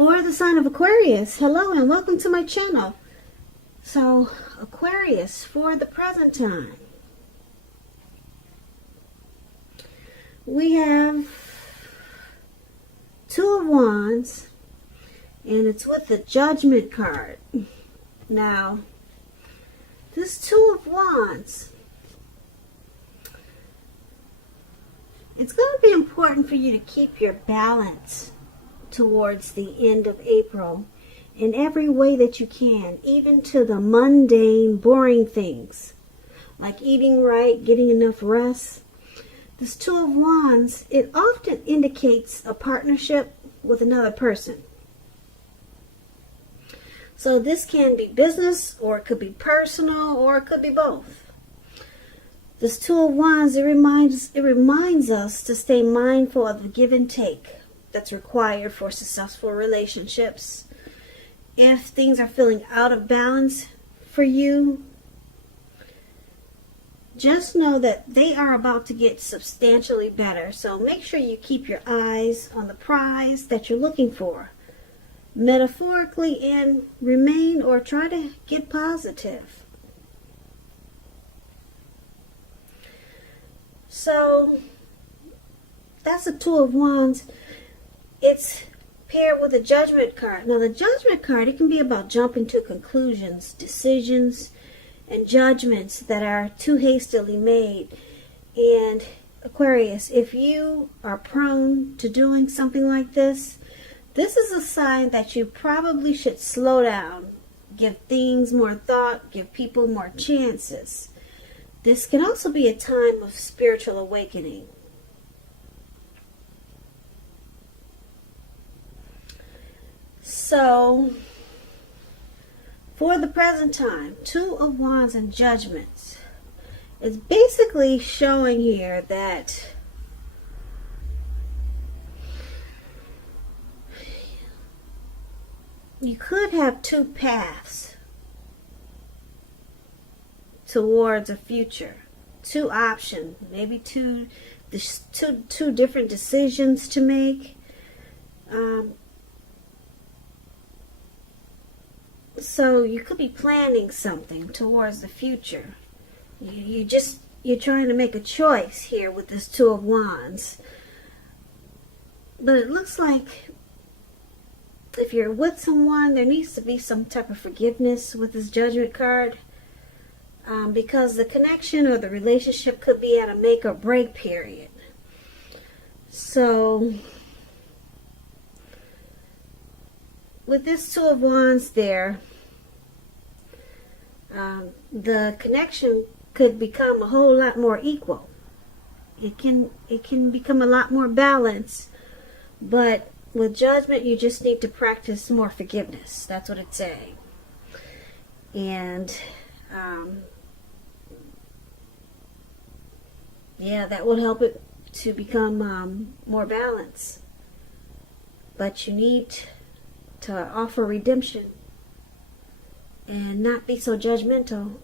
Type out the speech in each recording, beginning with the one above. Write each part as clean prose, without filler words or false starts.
For the sign of Aquarius, hello and welcome to my channel. So, Aquarius, for the present time, we have Two of Wands, and it's with the Judgment card. Now, this Two of Wands, it's going to be important for you to keep your balance towards the end of April in every way that you can, even to the mundane, boring things like eating right, getting enough rest. This Two of Wands, it often indicates a partnership with another person. So this can be business, or it could be personal, or it could be both. This Two of Wands, it reminds us to stay mindful of the give and take that's required for successful relationships. If things are feeling out of balance for you, just know that they are about to get substantially better. So make sure you keep your eyes on the prize that you're looking for, metaphorically, and remain or try to get positive. So that's the Two of Wands. It's paired with a Judgment card. Now the Judgment card, it can be about jumping to conclusions, decisions, and judgments that are too hastily made. And Aquarius, if you are prone to doing something like this, this is a sign that you probably should slow down, give things more thought, give people more chances. This can also be a time of spiritual awakening. So, for the present time, Two of Wands and Judgments is basically showing here that you could have two paths towards a future, two options, maybe two different decisions to make. So you could be planning something towards the future. You're trying to make a choice here with this Two of Wands. But it looks like if you're with someone, there needs to be some type of forgiveness with this Judgment card. Because the connection or the relationship could be at a make or break period. So with this Two of Wands there, the connection could become a whole lot more equal. It can become a lot more balanced. But with Judgment, you just need to practice more forgiveness. That's what it's saying. And yeah, that will help it to become more balanced. But you need to offer redemption and not be so judgmental.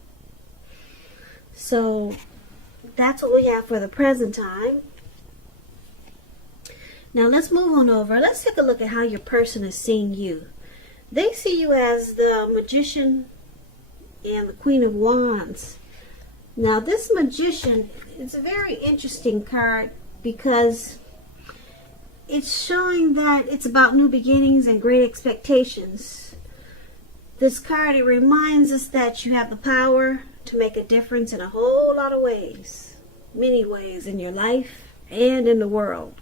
So that's what we have for the present time. Now let's move on over. Let's take a look at how your person is seeing you. They see you as the Magician and the Queen of Wands. Now this Magician is a very interesting card because it's showing that it's about new beginnings and great expectations. This card, it reminds us that you have the power to make a difference in a whole lot of ways. Many ways in your life and in the world.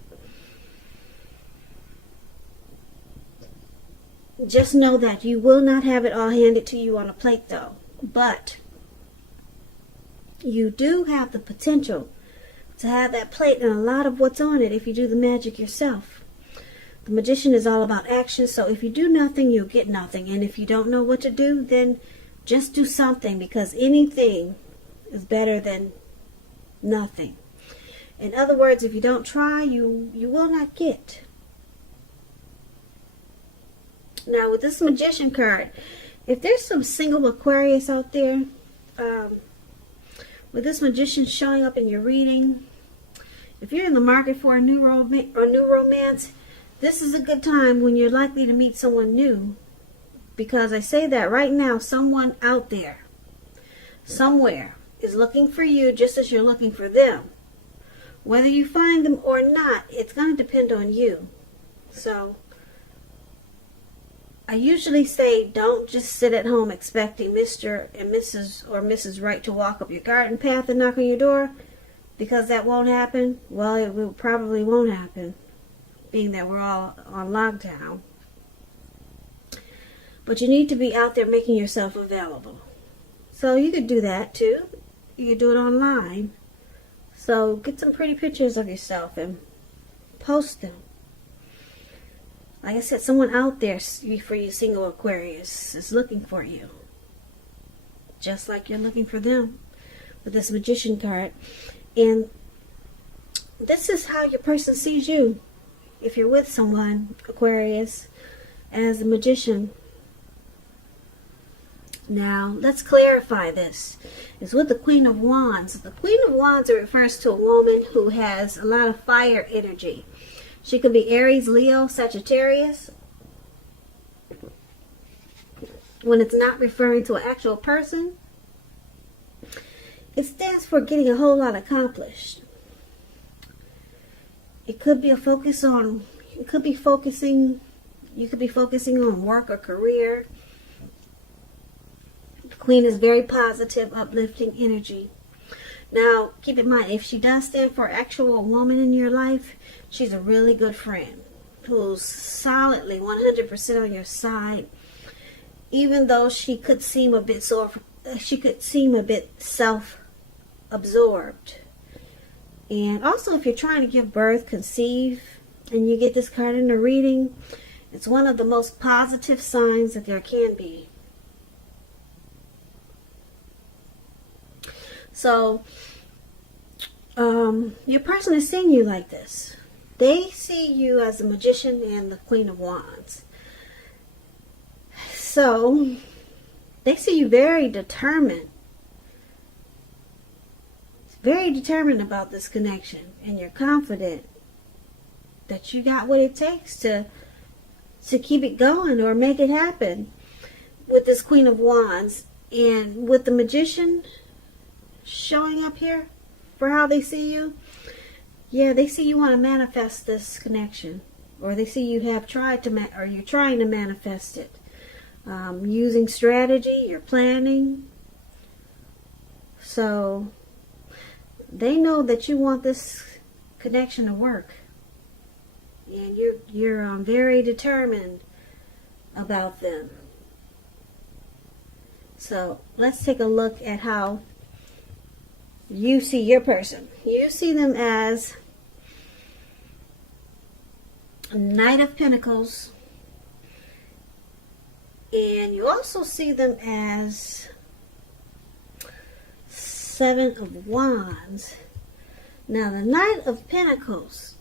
Just know that you will not have it all handed to you on a plate though. But you do have the potential to have that plate and a lot of what's on it if you do the magic yourself. The Magician is all about action, so if you do nothing, you'll get nothing. And if you don't know what to do, then just do something, because anything is better than nothing. In other words, if you don't try, you will not get. Now, with this Magician card, if there's some single Aquarius out there, with this Magician showing up in your reading, if you're in the market for a new romance, This is a good time when you're likely to meet someone new, because I say that right now, someone out there, somewhere, is looking for you just as you're looking for them. Whether you find them or not, it's going to depend on you. So, I usually say don't just sit at home expecting Mr. and Mrs. or Mrs. Right to walk up your garden path and knock on your door, because that won't happen. Well, it probably won't happen, being that we're all on lockdown. But you need to be out there making yourself available. So you could do that too. You could do it online. So get some pretty pictures of yourself and post them. Like I said, someone out there for you single Aquarius is looking for you. Just like you're looking for them with this Magician card. And this is how your person sees you. If you're with someone, Aquarius, as a Magician. Now, let's clarify this. It's with the Queen of Wands. The Queen of Wands refers to a woman who has a lot of fire energy. She could be Aries, Leo, Sagittarius. When it's not referring to an actual person, it stands for getting a whole lot accomplished. It could be a focus on, you could be focusing on work or career. The Queen is very positive, uplifting energy. Now, keep in mind, if she does stand for an actual woman in your life, she's a really good friend who's solidly 100% on your side, even though she could seem a bit self-absorbed. And also, if you're trying to give birth, conceive, and you get this card in the reading, it's one of the most positive signs that there can be. So, your person is seeing you like this. They see you as a Magician and the Queen of Wands. So, they see you very determined. Very determined about this connection. And you're confident that you got what it takes to keep it going or make it happen with this Queen of Wands. And with the Magician showing up here for how they see you, yeah, they see you want to manifest this connection, or they see you have tried to or you're trying to manifest it, using strategy, you're planning. So they know that you want this connection to work, and you're very determined about them. So let's take a look at how you see your person. You see them as a Knight of Pentacles, and you also see them as Seven of Wands. Now, the Knight of Pentacles,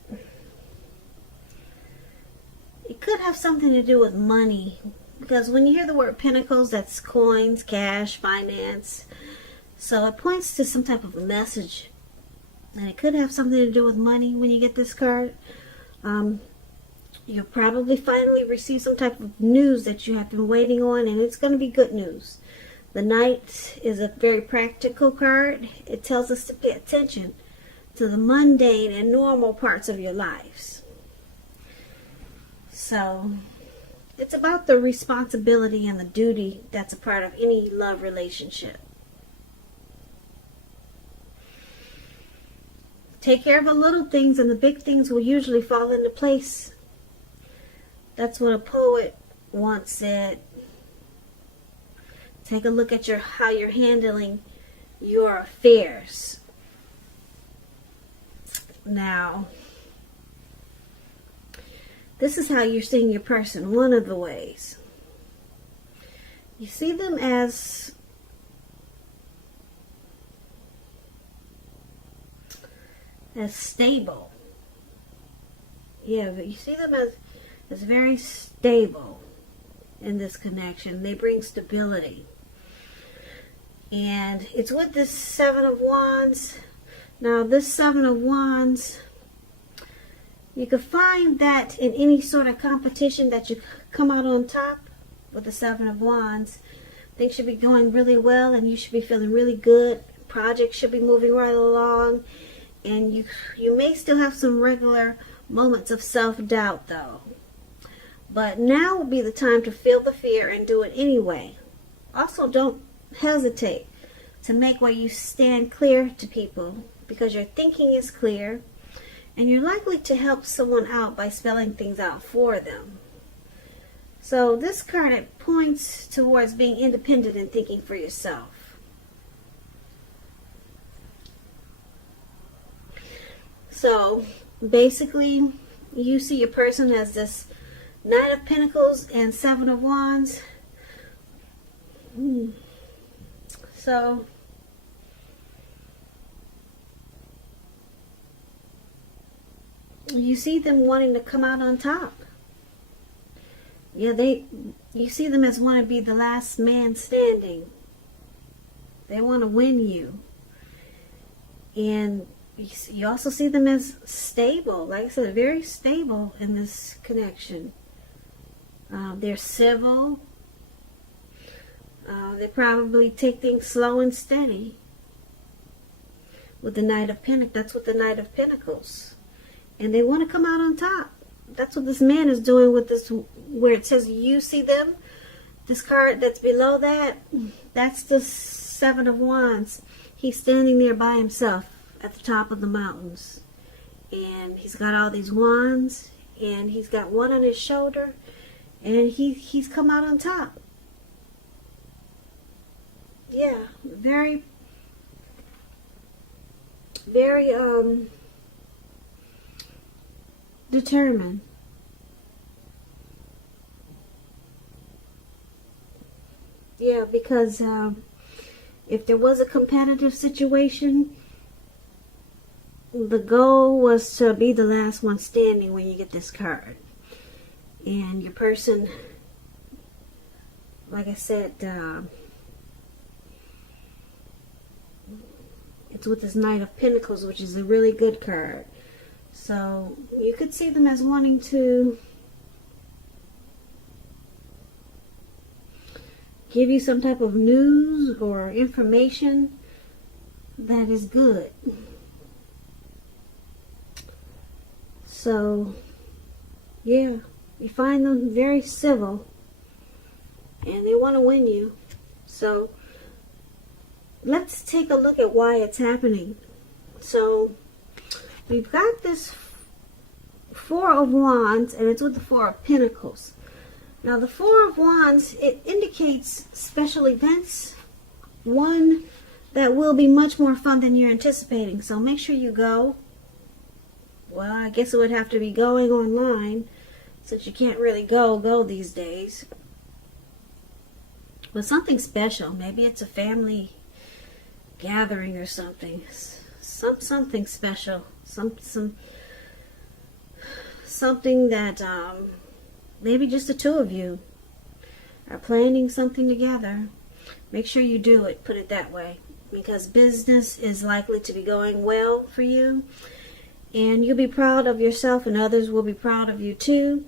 it could have something to do with money, because when you hear the word Pentacles, that's coins, cash, finance. So it points to some type of message, and it could have something to do with money when you get this card. You'll probably finally receive some type of news that you have been waiting on, and it's going to be good news. The Knight is a very practical card. It tells us to pay attention to the mundane and normal parts of your lives. So it's about the responsibility and the duty that's a part of any love relationship. Take care of the little things, and the big things will usually fall into place. That's what a poet once said. Take a look at how you're handling your affairs. Now, this is how you're seeing your person. One of the ways. You see them as stable. Yeah, but you see them as very stable in this connection. They bring stability. And it's with this Seven of Wands. Now, this Seven of Wands You could find that in any sort of competition that you come out on top with the Seven of Wands. Things should be going really well and you should be feeling really good. Projects should be moving right along. And you may still have some regular moments of self-doubt though. But now would be the time to feel the fear and do it anyway. Also, don't hesitate to make where you stand clear to people, because your thinking is clear and you're likely to help someone out by spelling things out for them. So this card, it points towards being independent and thinking for yourself. So basically, you see your person as this Knight of Pentacles and Seven of Wands. So you see them wanting to come out on top. Yeah, you see them as want to be the last man standing. They want to win you. And you also see them as stable. Like I said, very stable in this connection. They're civil. They probably take things slow and steady. With the Knight of Pentacles, that's what the Knight of Pentacles. And they want to come out on top. That's what this man is doing with this, where it says you see them. This card that's below that, that's the Seven of Wands. He's standing there by himself at the top of the mountains. And he's got all these wands. And he's got one on his shoulder. And he's come out on top. Yeah, very, very determined. Yeah, because if there was a competitive situation, the goal was to be the last one standing when you get this card. And your person, like I said, it's with this Knight of Pentacles, which is a really good card. So you could see them as wanting to give you some type of news or information that is good. So yeah, you find them very civil and they want to win you. So let's take a look at why it's happening. So we've got this Four of Wands, and it's with the Four of Pentacles. Now the Four of Wands, it indicates special events, one that will be much more fun than you're anticipating. So make sure you go. Well, I guess it would have to be going online, since you can't really go these days. But something special. Maybe it's a family gathering or something. Something special. Something that maybe just the two of you are planning something together. Make sure you do it, put it that way, because business is likely to be going well for you, and you'll be proud of yourself and others will be proud of you too.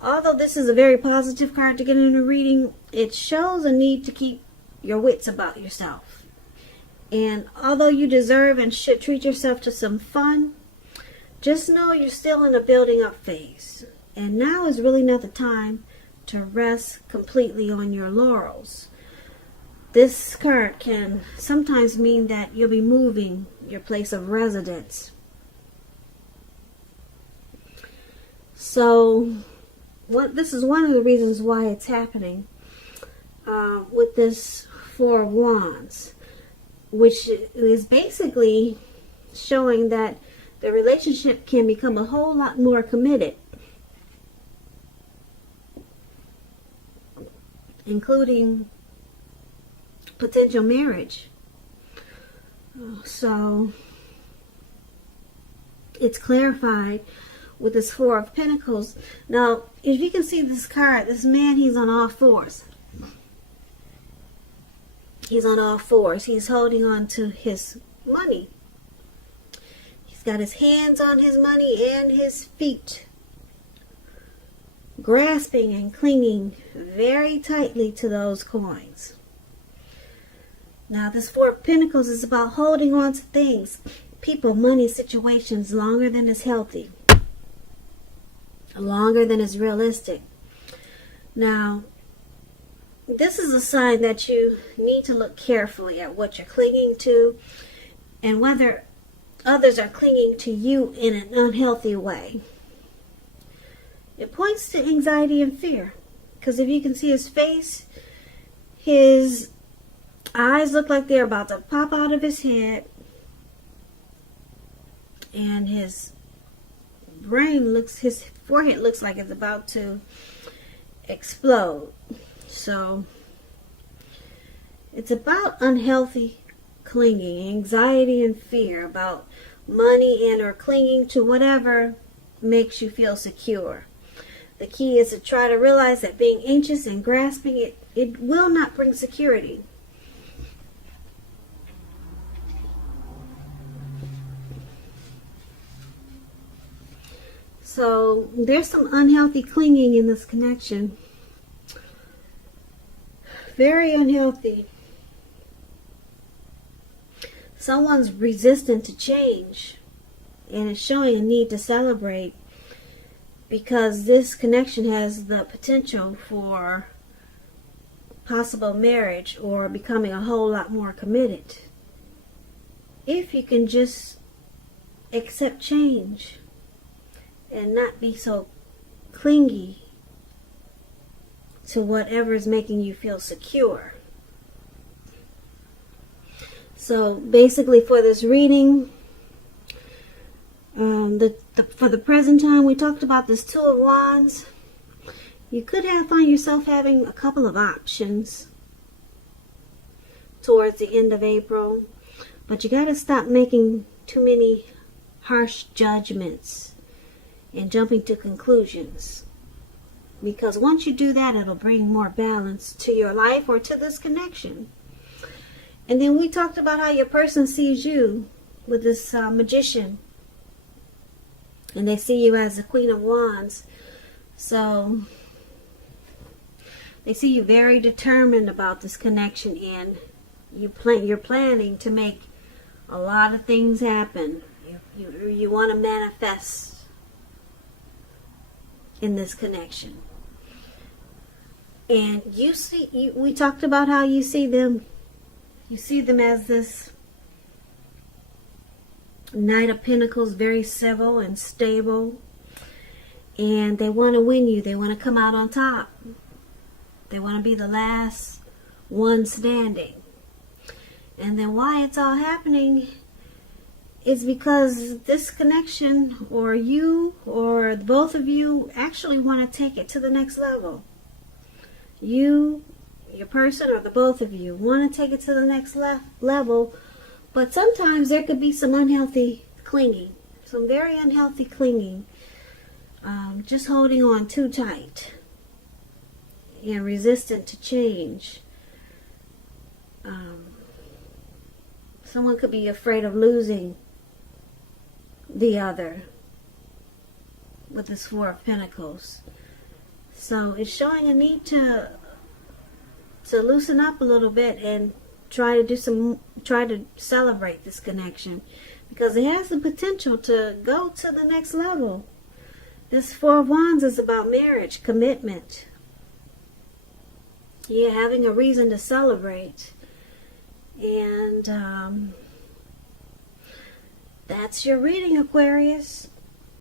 Although this is a very positive card to get in a reading, it shows a need to keep your wits about yourself. And although you deserve and should treat yourself to some fun, just know you're still in a building up phase. And now is really not the time to rest completely on your laurels. This card can sometimes mean that you'll be moving your place of residence. So this is one of the reasons why it's happening with this Four of Wands, which is basically showing that the relationship can become a whole lot more committed, including potential marriage. So it's clarified with this Four of Pentacles. Now, if you can see this card, this man, he's on all fours. He's on all fours. He's holding on to his money. He's got his hands on his money and his feet, grasping and clinging very tightly to those coins. Now, this Four of Pentacles is about holding on to things, people, money, situations longer than is healthy, longer than is realistic. Now, this is a sign that you need to look carefully at what you're clinging to and whether others are clinging to you in an unhealthy way. It points to anxiety and fear, because if you can see his face, his eyes look like they're about to pop out of his head, and his forehead looks like it's about to explode. So it's about unhealthy clinging, anxiety and fear about money, and or clinging to whatever makes you feel secure. The key is to try to realize that being anxious and grasping it will not bring security. So there's some unhealthy clinging in this connection. Very unhealthy. Someone's resistant to change, and it's showing a need to celebrate, because this connection has the potential for possible marriage or becoming a whole lot more committed. If you can just accept change and not be so clingy to whatever is making you feel secure. So basically, for this reading, for the present time, we talked about this Two of Wands. You could find yourself having a couple of options towards the end of April, but you got to stop making too many harsh judgments and jumping to conclusions. Because once you do that, it'll bring more balance to your life or to this connection. And then we talked about how your person sees you with this magician. And they see you as the Queen of Wands. So they see you very determined about this connection, and you're planning to make a lot of things happen. You want to manifest in this connection. And we talked about how you see them as this Knight of Pentacles, very civil and stable, and they want to win you. They want to come out on top. They want to be the last one standing. And then why it's all happening is because this connection, or you, or both of you, actually want to take it to the next level. You, your person, or the both of you want to take it to the next level, but sometimes there could be some unhealthy clinging, some very unhealthy clinging, just holding on too tight and resistant to change. Someone could be afraid of losing the other with this Four of Pentacles. So it's showing a need to loosen up a little bit and try to celebrate this connection, because it has the potential to go to the next level. This Four of Wands is about marriage, commitment. Yeah, having a reason to celebrate. And that's your reading, Aquarius.